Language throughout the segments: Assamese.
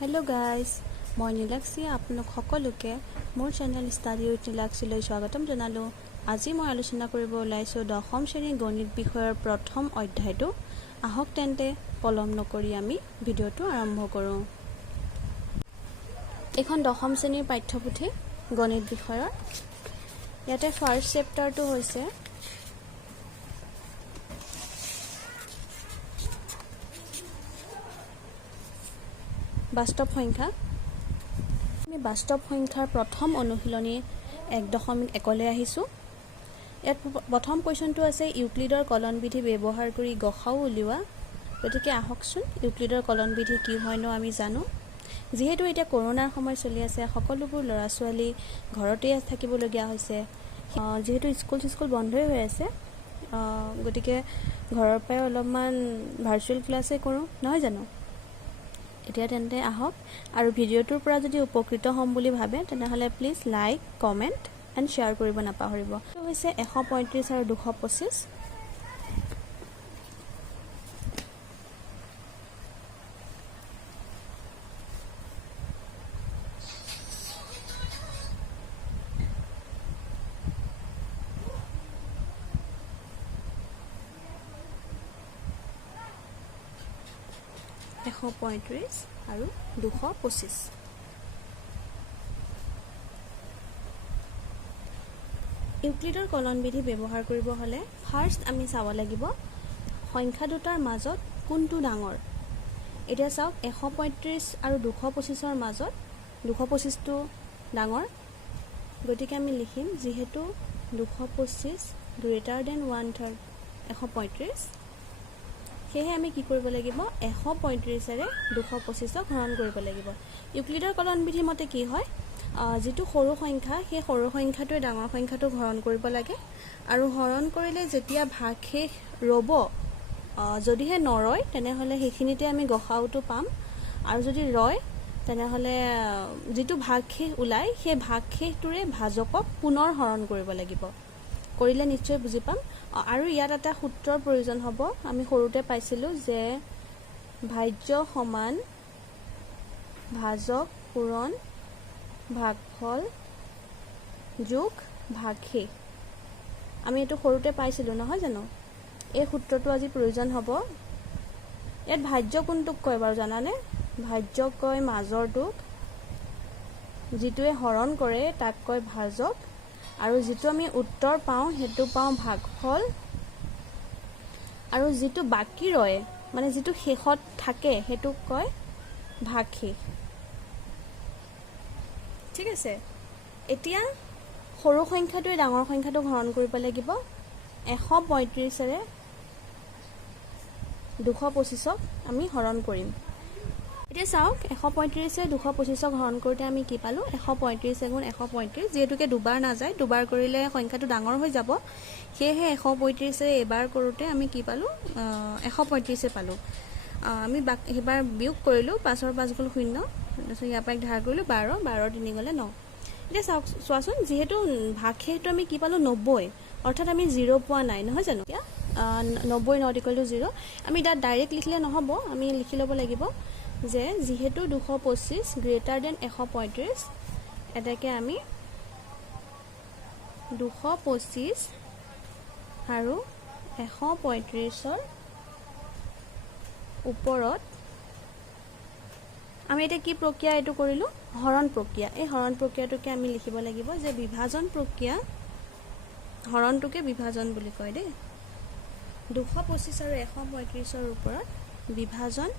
হেল্ল' গাইজ, মই নীলাক্ষী আপোনালোক সকলোকে মোৰ চেনেল ষ্টাডি উইথ নীলাক্ষীলৈ স্বাগতম জনালোঁ। আজি মই আলোচনা কৰিব ওলাইছোঁ 10ম শ্ৰেণীৰ গণিত বিষয়ৰ প্ৰথম অধ্যায়টো। আহক তেন্তে পলম নকৰি আমি ভিডিঅ'টো আৰম্ভ কৰোঁ। এইখন 10ম শ্ৰেণীৰ পাঠ্যপুথি গণিত বিষয়ৰ। ইয়াতে ফাৰ্ষ্ট চেপ্টাৰটো হৈছে বাস্তৱ সংখ্যা। আমি বাস্তৱ সংখ্যাৰ প্ৰথম অনুশীলনী 1.1লৈ আহিছোঁ। ইয়াত প্ৰথম কুৱেশ্যনটো আছে ইউক্লিডৰ কলন বিধি ব্যৱহাৰ কৰি গসাউ উলিওৱা। গতিকে আহকচোন ইউক্লিডৰ কলন বিধি কি হয়নো আমি জানো। যিহেতু এতিয়া কৰোণাৰ সময় চলি আছে, সকলোবোৰ ল'ৰা ছোৱালী ঘৰতেই থাকিবলগীয়া হৈছে। যিহেতু স্কুল বন্ধই হৈ আছে, গতিকে ঘৰৰ পৰাই অলপমান ভাৰ্চুৱেল ক্লাছেই কৰোঁ, নহয় জানো। এতিয়া তেন্তে আহক, আৰু ভিডিঅ'টোৰ পৰা যদি উপকৃত হ'ম বুলি ভাবে তেনেহ'লে please like, comment and share কৰিব নাপাহৰিব। এইটো হৈছে 135 আৰু 225। আৰু 225। ইউক্লিডৰ কলন বিধি ব্যৱহাৰ কৰিব হ'লে ফাৰ্ষ্ট আমি চাব লাগিব সংখ্যা দুটাৰ মাজত কোনটো ডাঙৰ। এতিয়া চাওক 135 আৰু 225ৰ মাজত 225টো ডাঙৰ, গতিকে আমি লিখিম যিহেতু 225 গ্ৰেটাৰ দেন 1/3 135, সেয়েহে আমি কি কৰিব লাগিব 135ৰে 225ক হৰণ কৰিব লাগিব। ইউক্লিডৰ কলন বিধি মতে কি হয়, যিটো সৰু সংখ্যা সেই সৰু সংখ্যাটোৱে ডাঙৰ সংখ্যাটোক হৰণ কৰিব লাগে, আৰু হৰণ কৰিলে যেতিয়া ভাগশেষ ৰ'ব, যদিহে নৰয় তেনেহ'লে সেইখিনিতে আমি গসাউটো পাম, আৰু যদি ৰয় তেনেহ'লে যিটো ভাগশেষ ওলায় সেই ভাগশেষটোৰে ভাজকক পুনৰ হৰণ কৰিব লাগিব। কৰিলে নিশ্চয় বুজি পাম। আৰু ইয়াত এটা সূত্ৰৰ প্ৰয়োজন হ'ব। আমি সৰুতে পাইছিলোঁ যে ভাজ্য সমান ভাজক পূৰণ ভাগফল যোগ ভাগশেষ। আমি এইটো সৰুতে পাইছিলোঁ, নহয় জানো। এই সূত্ৰটো আজি প্ৰয়োজন হ'ব। ইয়াত ভাজ্য কোনটোক কয় বাৰু জানানে? ভাজ্য কয় মাজৰটোক, যিটোৱে হৰণ কৰে তাক কয় ভাজক, আৰু যিটো আমি উত্তৰ পাওঁ সেইটো পাওঁ ভাগফল, আৰু যিটো বাকী ৰয় মানে যিটো শেষত থাকে সেইটোক কয় ভাগশেষ। ঠিক আছে। এতিয়া সৰু সংখ্যাটোৱে ডাঙৰ সংখ্যাটোক হৰণ কৰিব লাগিব। 135ৰে 225ক আমি হৰণ কৰিম। এতিয়া চাওক 135ৰে 225ক হৰণ কৰোঁতে আমি কি পালোঁ, 135 গুণ 135, যিহেতুকে দুবাৰ নাযায়, দুবাৰ কৰিলে সংখ্যাটো ডাঙৰ হৈ যাব, সেয়েহে 135ৰে এবাৰ কৰোঁতে আমি কি পালোঁ 135 পালোঁ। আমি সেইবাৰ বিয়োগ কৰিলোঁ, 5ৰ 5 গ'ল 0, তাৰপিছত ইয়াৰ পৰা ধাৰ কৰিলোঁ 12, 12 3 গ'লে 9। এতিয়া চাওক চোৱাচোন, যিহেতু ভাগশেষটো আমি কি পালোঁ 90, অৰ্থাৎ আমি 0 পোৱা নাই, নহয় জানো। এতিয়া 90 = 0। আমি তাত ডাইৰেক্ট লিখিলে নহ'ব, আমি লিখি ল'ব লাগিব যে যিহেতু 225 গ্ৰেটাৰ দেন 135, এটাকে আমি 225 আৰু 135ৰ ওপৰত আমি এতিয়া কি প্ৰক্ৰিয়া এইটো কৰিলোঁ, হৰণ প্ৰক্ৰিয়া। এই হৰণ প্ৰক্ৰিয়াটোকে আমি লিখিব লাগিব যে বিভাজন প্ৰক্ৰিয়া, হৰণটোকে বিভাজন বুলি কয় দেই। 225 আৰু 135ৰ ওপৰত বিভাজন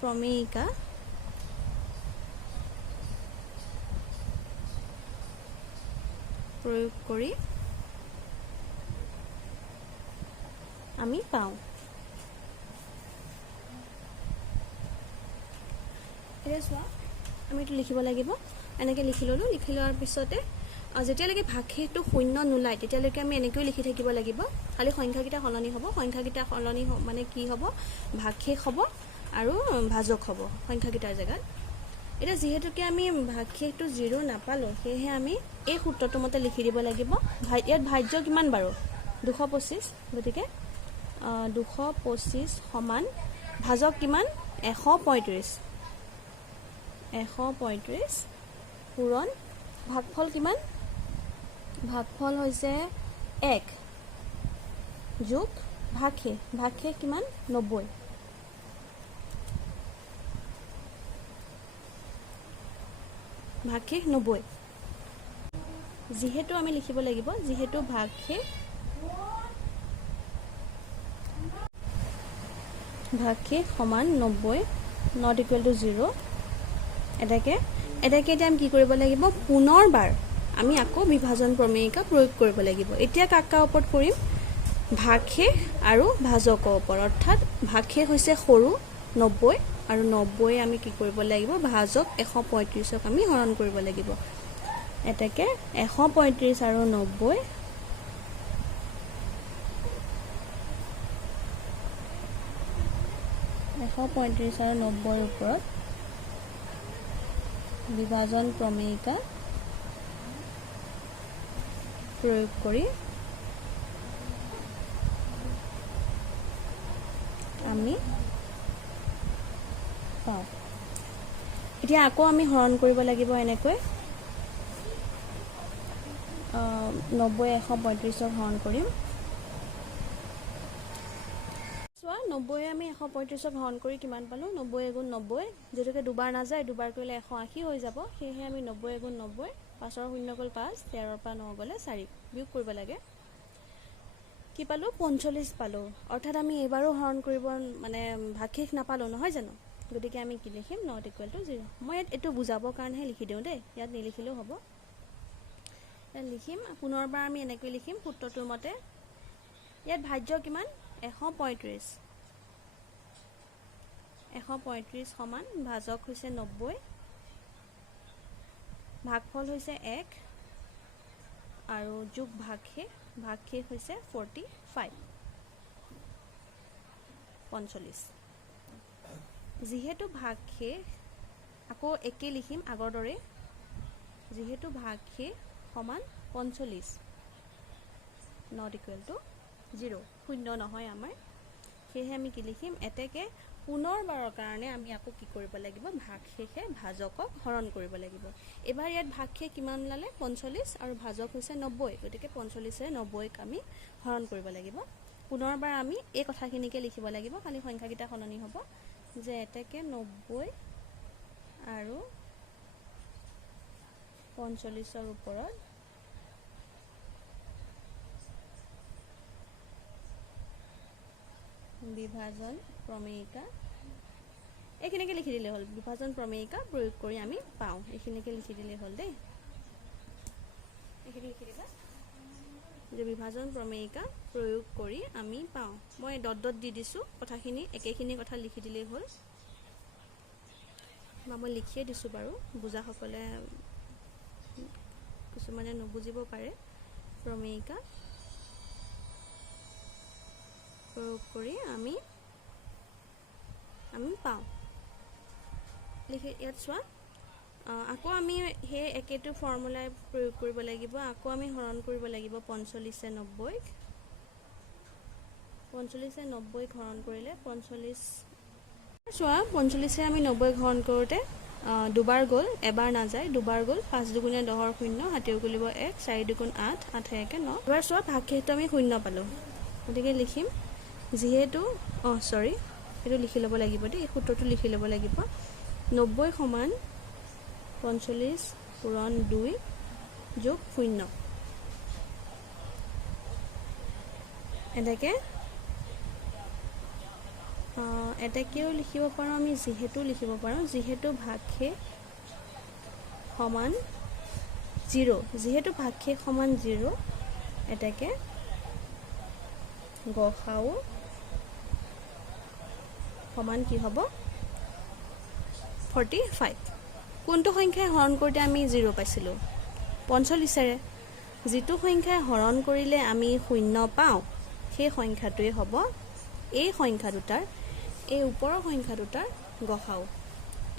প্ৰমেয়িকা প্ৰয়োগ কৰি আমি পাওঁ। এতিয়া চোৱা, আমি এইটো লিখিব লাগিব। এনেকৈ লিখি ল'লোঁ। লিখি লোৱাৰ পিছতে যেতিয়ালৈকে ভাগশেষটো 0 নোলায় তেতিয়ালৈকে আমি এনেকৈও লিখি থাকিব লাগিব। খালি সংখ্যাকেইটা সলনি হ'ব। সংখ্যাকেইটা সলনি মানে কি হ'ব, ভাগশেষ হ'ব আৰু ভাজক হ'ব সংখ্যাকেইটাৰ জেগাত। এতিয়া যিহেতুকে আমি ভাগশেষটো 0 নাপালোঁ, সেয়েহে আমি এই সূত্ৰটো মতে লিখি দিব লাগিব। ইয়াত ভাজ্য কিমান বাৰু 225, গতিকে 225 সমান ভাজক কিমান 135। 135 পূৰণ ভাগফল কিমান? ভাগফল হৈছে 1 যোগ ভাগশেষ কিমান? 90। ভাগশেষ 90। যিহেতু আমি লিখিব লাগিব, যিহেতু ভাগশেষ সমান 90 not equal to 0। এটাকে এতিয়া আমি কি কৰিব লাগিব? পুনৰবাৰ আমি আকৌ বিভাজন প্ৰমেয়িকা প্ৰয়োগ কৰিব লাগিব। এতিয়া কাকাৰ ওপৰত কৰিম? ভাগশেষ আৰু ভাজকৰ ওপৰত। অৰ্থাৎ ভাগশেষ হৈছে সৰু 90 আৰু 90 আমি কি কৰিব লাগিব? ভাজক 135ক আমি হৰণ কৰিব লাগিব। এটাকে 135 আৰু 90 135 আৰু 90ৰ ওপৰত বিভাজন প্ৰমেয়িকা প্ৰয়োগ কৰি আমি পাওঁ। এতিয়া আকৌ আমি হৰণ কৰিব লাগিব এনেকৈ 90 135ক হৰণ কৰিম। চোৱা 90 আমি 135ক হৰণ কৰি কিমান পালোঁ? 90 গুণ 90, যিহেতুকে দুবাৰ নাযায়, দুবাৰ কৰিলে 180 হৈ যাব। সেয়েহে আমি 90 গুণ 90, 5ৰ শূন্য গ'ল 5, 13ৰ পৰা 9 গ'লে 4, বিয়োগ কৰিব লাগে। কি পালোঁ? 45 পালোঁ। অৰ্থাৎ আমি এইবাৰো হৰণ কৰিব মানে ভাগশেষ নাপালোঁ, নহয় জানো? গতিকে আমি কি লিখিম? not equal to 0। মই ইয়াত এইটো বুজাবৰ কাৰণেহে লিখি দিওঁ দেই, ইয়াত নিলিখিলেও হ'ব। ইয়াত লিখিম, পুনৰবাৰ আমি এনেকৈ লিখিম সূত্ৰটোৰ মতে। ইয়াত ভাজ্য কিমান? 135 সমান ভাজক হৈছে 90, ভাগফল হৈছে 1 আৰু যোগ ভাগশেষ হৈছে 45। যিহেতু ভাগশেষ আকৌ একে লিখিম আগৰ দৰে, যিহেতু ভাগশেষ সমান 45 not equal to 0, শূন্য নহয় আমাৰ। সেয়েহে আমি কি লিখিম? এতেকে পুনৰবাৰৰ কাৰণে আমি আকৌ কি কৰিব লাগিব? ভাগশেষে ভাজকক হৰণ কৰিব লাগিব। এবাৰ ইয়াত ভাগশেষ কিমান ওলালে? 45 আৰু ভাজক হৈছে 90, গতিকে 45ৰে 90ক আমি হৰণ কৰিব লাগিব। পুনৰবাৰ আমি এই কথাখিনিকে লিখিব লাগিব, খালি সংখ্যাকেইটা সলনি হ'ব। যে এতেকে 90 আৰু 45ৰ ওপৰত বিভাজন প্ৰমেয়িকা, এইখিনিকে লিখি দিলে হ'ল। বিভাজন প্ৰমেয়িকা প্ৰয়োগ কৰি আমি পাওঁ। এইখিনিকে লিখি দিলে হ'ল দেই। এইখিনি লিখি দিবা যে বিভাজন প্ৰমেয়িকা প্ৰয়োগ কৰি আমি পাওঁ। মই ডট দি দিছোঁ কথাখিনি, একেখিনি কথা লিখি দিলেই হ'ল। বা মই লিখিয়ে দিছোঁ বাৰু, বুজাসকলে কিছুমানে নুবুজিব পাৰে। প্ৰমেয়িকা প্ৰয়োগ কৰি আমি পাওঁ। লিখি ইয়াত চোৱা, আকৌ আমি সেই একেটো ফৰ্মুলাই প্ৰয়োগ কৰিব লাগিব। আকৌ আমি হৰণ কৰিব লাগিব 45 90ক। 45 90ক হৰণ কৰিলে 45, চোৱা 45 আমি 90ক হৰণ কৰোঁতে দুবাৰ গ'ল, এবাৰ নাযায়, দুবাৰ গ'ল। 5 দুগুণে 10ৰ শূন্য, 7 গুলিব 1, 4 দুগুণ 8, 8 1 9। এবাৰ চোৱা ভাগশেষটো আমি শূন্য পালোঁ, গতিকে লিখিম যিহেতু এইটো লিখি ল'ব লাগিব দেই, সূত্ৰটো লিখি ল'ব লাগিব। 90 সমান 45 পূৰণ 2 যোগ 0। এটাকেও লিখিব পাৰোঁ আমি, যিহেতু লিখিব পাৰোঁ। যিহেতু ভাগশেষ সমান 0, যিহেতু ভাগশেষ সমান 0, এটাকে গসাউ সমান কি হ'ব? 45। কোনটো সংখ্যাই হৰণ কৰোঁতে আমি 0 পাইছিলোঁ? 45ৰে। যিটো সংখ্যাই হৰণ কৰিলে আমি 0 পাওঁ, সেই সংখ্যাটোৱে হ'ব এই সংখ্যা দুটাৰ, এই ওপৰৰ সংখ্যা দুটাৰ গসাউ।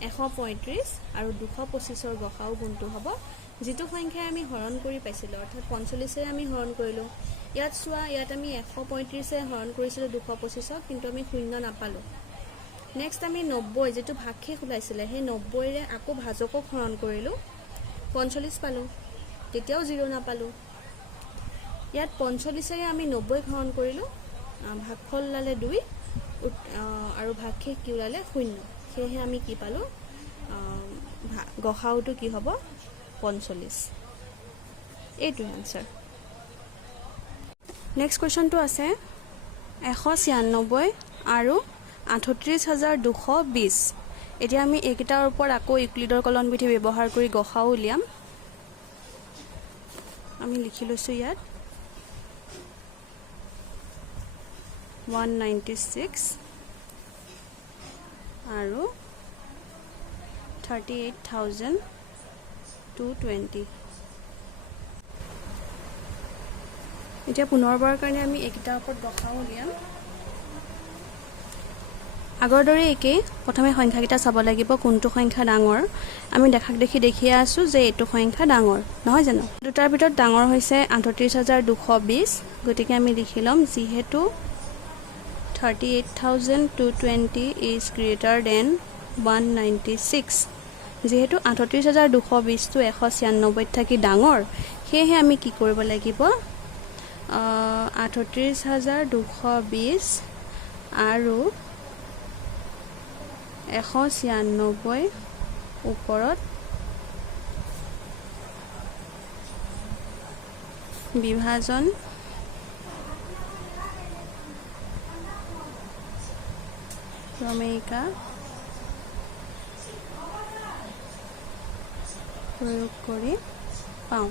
135 আৰু 225ৰ গসাউ গুণটো হ'ব যিটো সংখ্যাই আমি হৰণ কৰি পাইছিলোঁ, অৰ্থাৎ 45ৰে আমি হৰণ কৰিলোঁ। ইয়াত চোৱা, ইয়াত আমি 135ৰে হৰণ কৰিছিলোঁ 225ক, কিন্তু আমি 0 নাপালোঁ। নেক্সট আমি 90 যেটো ভাগশেষ ওলাইছিলে সেই 90ৰে আকৌ ভাজকক হৰণ কৰিলোঁ 45 পালোঁ তেতিয়াও 0 নাপালোঁ ইয়াত 45ৰে আমি 90 হৰণ কৰিলোঁ ভাগফল ওলালে 2 আৰু ভাগশেষ কি ওলালে 0 সেয়েহে আমি কি পালোঁ গসাউটো কি হ'ব 45 এইটো আনসাৰ নেক্সট কোৱেশ্চনটো আছে 196 আৰু 38220 এতিয়া আমি এইকেইটাৰ ওপৰত আকৌ ইউক্লিডৰ কলন বিধি ব্যৱহাৰ কৰি গসাউ উলিয়াম আমি লিখি লৈছোঁ ইয়াত 196 আৰু 38,220 এতিয়া পুনৰবাৰৰ কাৰণে আমি এইকেইটাৰ ওপৰত গসাউ উলিয়াম আগৰ দৰে একেই প্ৰথমে সংখ্যাকেইটা চাব লাগিব কোনটো সংখ্যা ডাঙৰ আমি দেখিয়ে আছোঁ যে এইটো সংখ্যা ডাঙৰ নহয় জানো দুটাৰ ভিতৰত ডাঙৰ হৈছে 38,220 গতিকে আমি লিখি ল'ম যিহেতু 38,220 is greater than 196 যেহেতু 38,220 টো 196 থাকি ডাঙৰ সেয়েহে আমি কি কৰিব লাগিব 38,220 আৰু 196 ওপৰত বিভাজন ক্ৰমিকা প্ৰয়োগ কৰি পাওঁ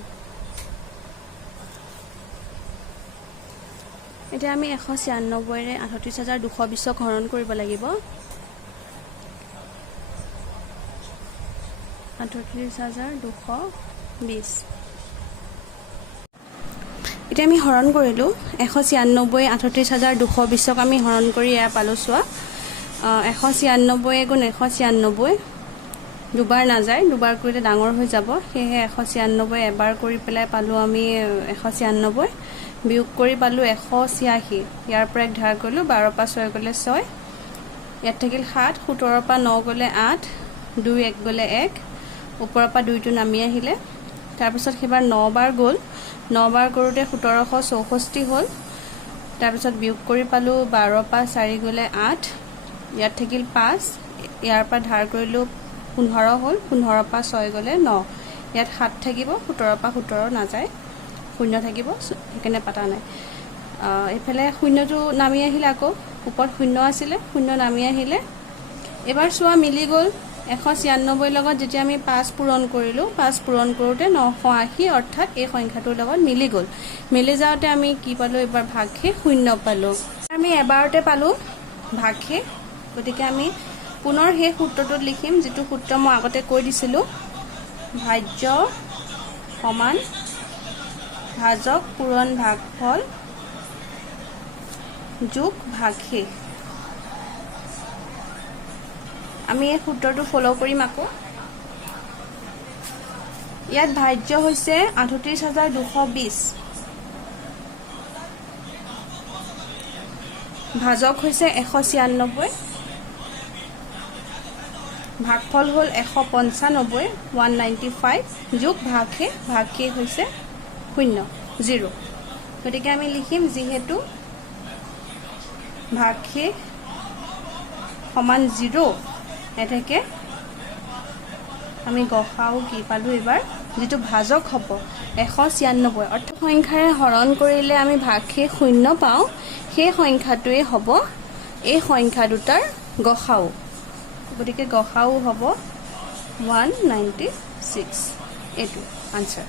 এতিয়া আমি 196ৰে 38,220ক হৰণ কৰিব লাগিব 38,220 এতিয়া আমি হৰণ কৰিলোঁ 196 38,220ক আমি হৰণ কৰি এয়া পালোঁ চোৱা 196 গুণ 196 দুবাৰ নাযায় দুবাৰ কৰিলে ডাঙৰ হৈ যাব সেয়েহে 196 এবাৰ কৰি পেলাই পালোঁ আমি 196 বিয়োগ কৰি পালোঁ 186 ইয়াৰ পৰা এক ধাৰ কৰিলোঁ 12 পৰা 6 গ'লে 6 ইয়াত থাকিল 7 17 পৰা 9 গ'লে 8 2 1 গ'লে 1 ওপৰৰ পৰা 2টো নামি আহিলে তাৰপিছত সেইবাৰ 9 বাৰ গ'ল 9 বাৰ কৰোঁতে 1764 হ'ল তাৰপিছত বিয়োগ কৰি পালোঁ 12 পৰা 4 গ'লে 8 ইয়াত থাকিল 5 ইয়াৰ পৰা ধাৰ কৰিলোঁ 15 হ'ল 15 পৰা 6 গ'লে 9 ইয়াত 7 থাকিব 17 পৰা 17 নাযায় 0 থাকিব সেইকাৰণে পাতা নাই এইফালে 0টো নামি আহিলে আকৌ ওপৰত 0 আছিলে 0 নামি আহিলে এবাৰ চোৱা মিলি গ'ল 196 লগত যেতিয়া আমি 5 পূৰণ কৰিলোঁ 5 পূৰণ কৰোঁতে 980 অৰ্থাৎ এই সংখ্যাটোৰ লগত মিলি গ'ল মিলি যাওঁতে আমি কি পালোঁ এবাৰ ভাগশেষ 0 পালোঁ আমি এবাৰতে পালোঁ ভাগশেষ গতিকে আমি পুনৰ সেই সূত্ৰটোত লিখিম যেটো সূত্ৰ মই আগতে কৈ দিছিলোঁ ভাজ্য সমান ভাজক পূৰণ ভাগফল যোগ ভাগশেষ আমি এই সূত্ৰটো ফলো কৰিম আকৌ ইয়াত ভাজ্য হৈছে 38,220 ভাজক হৈছে 196 ভাগফল হ'ল 195 195 যোগ ভাগশেষ হৈছে 0 গতিকে আমি লিখিম যিহেতু ভাগশেষ সমান 0 এতেকে আমি গসাউ কি পালোঁ এবাৰ যেটো ভাজক হ'ব 196 অৰ্থাৎ সংখ্যাৰে হৰণ কৰিলে আমি ভাগশেষ 0 পাওঁ সেই সংখ্যাটোৱে হ'ব এই সংখ্যা দুটাৰ গসাউ গতিকে গসাউ হ'ব 196 এইটো আনসাৰ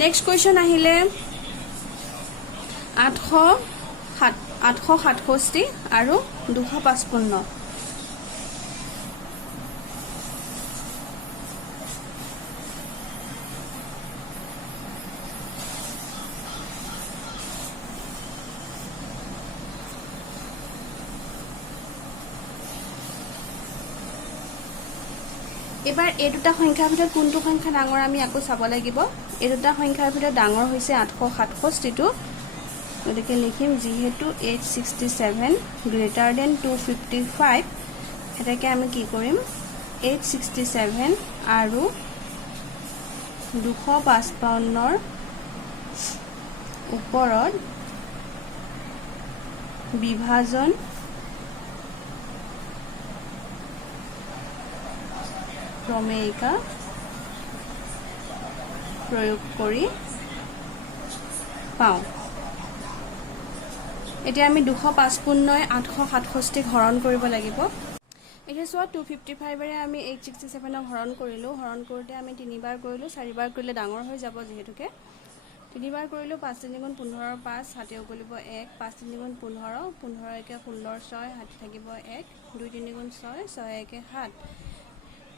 নেক্সট কোৱেশ্চন আহিলে 867 আৰু 255 এবাৰ এই দুটা সংখ্যাৰ ভিতৰত কোনটো সংখ্যা ডাঙৰ আমি আকৌ চাব লাগিব এই দুটা সংখ্যাৰ ভিতৰত ডাঙৰ হৈছে 867টো গতিকে লিখিম যিহেতু 867 গ্ৰেটাৰ দেন 255 এটাকে আমি কি কৰিম 867 আৰু 255ৰ ওপৰত বিভাজন প্ৰমেয়িকা প্ৰয়োগ কৰি পাওঁ এতিয়া আমি 255 867 হৰণ কৰিব লাগিব এতিয়া চোৱা 255 এৰে আমি 867ক হৰণ কৰিলোঁ হৰণ কৰোঁতে আমি তিনিবাৰ কৰিলোঁ চাৰিবাৰ কৰিলে ডাঙৰ হৈ যাব যিহেতুকে তিনিবাৰ কৰিলোঁ 5 3 গুণ 15 5 7 উকলিব 1 5 3 গুণ 15 15 একে 16 6 হাতী থাকিব 1 2 3 গুণ 6 6 একে 7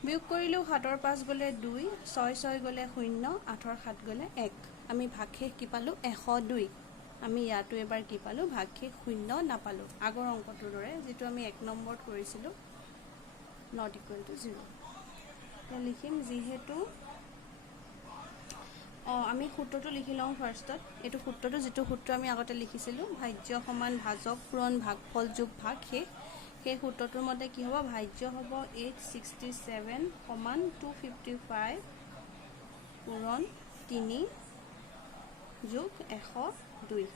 বিয়োগ কৰিলোঁ 7ৰ 5 গ'লে 2 6 6 গ'লে 0 8ৰ 7 গ'লে 1 আমি ভাগশেষ কি পালোঁ 102 আমি ইয়াতো এবাৰ কি পালোঁ ভাগশেষ 0 নাপালোঁ আগৰ অংকটোৰ দৰে যেটো আমি 1 নম্বৰত কৰিছিলোঁ not equal to 0 এতিয়া লিখিম যিহেতু আমি সূত্ৰটো লিখি লওঁ ফাৰ্ষ্টত এইটো সূত্ৰটো যেটো সূত্ৰ আমি আগতে লিখিছিলোঁ ভাজ্য সমান ভাজক পূৰণ ভাগফল যোগ ভাগ সেই সূত্ৰটোৰ মতে কি হ'ব ভাজ্য হ'ব 867 সমান 255 পূৰণ 3 যোগ 102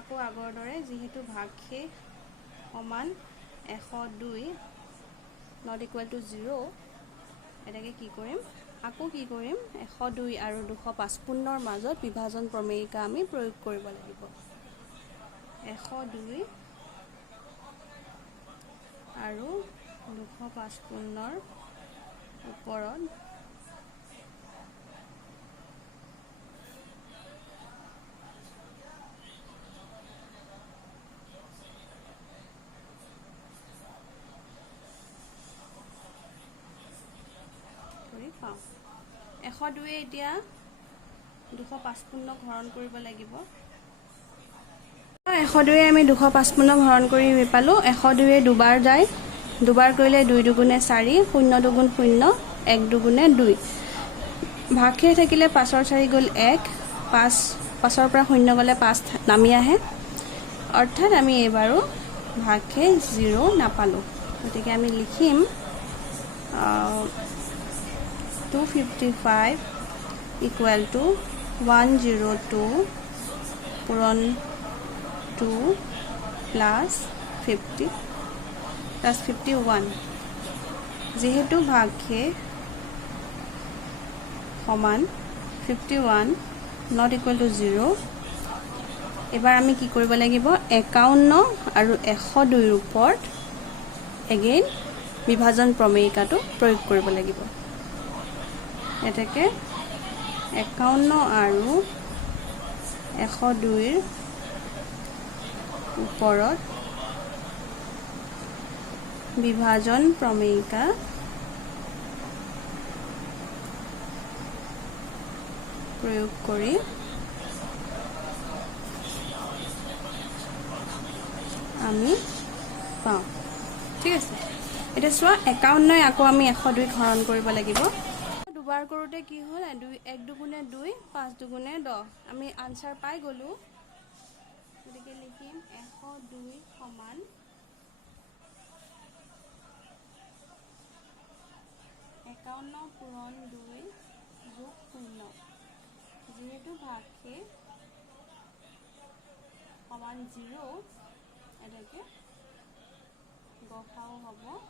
আকৌ আগৰ দৰে যিহেতু ভাগশেষ সমান 102 not equal to 0 এটাকে কি কৰিম আকৌ কি কৰিম 102 আৰু 255ৰ মাজত বিভাজন প্ৰমেয়িকা আমি প্ৰয়োগ কৰিব লাগিব 102 আৰু 255ৰ ওপৰত পাওঁ 102 এতিয়া 255ক হৰণ কৰিব লাগিব 102 আমি 255ক হৰণ কৰি পালোঁ 102 দুবাৰ যায় দুবাৰ কৰিলে 2 দুগুণে 4 0 দুগুণ 0 1 দুগুণে 2 ভাগশেষ থাকিলে 5ৰ 4 গ'ল 1 5ৰ পৰা 0 গ'লে 5 নামি আহে অৰ্থাৎ আমি এবাৰো ভাগশেষ 0 নাপালোঁ গতিকে আমি লিখিম 255 equal to 102 পূৰণ 2 plus 50 plus 51 যেহেতু ভাগশেষ সমান 51 not equal to 0 এবাৰ আমি কি কৰিব লাগিব 51 আৰু 102ৰ ওপৰত এগেইন বিভাজন প্ৰমেয়িকাটো প্ৰয়োগ কৰিব লাগিব এটাকে 51 আৰু 102ৰ ওপৰত বিভাজন প্ৰমেয়িকা প্ৰয়োগ কৰি আমি পাওঁ ঠিক আছে এটা চোৱা 51 আকৌ আমি 102ক হৰণ কৰিব লাগিব দুবাৰ কৰোঁতে কি হ'ল 1 দুগুণে 2 5 দুগুণে 10 আমি আনসাৰ পাই গ'লোঁ গতিকে লিখিম 102 সমান 51 পূৰণ 2 যোগ 0 যেহেতু ভাগশেষ সমান 0 এটাকে গসাও হ'ব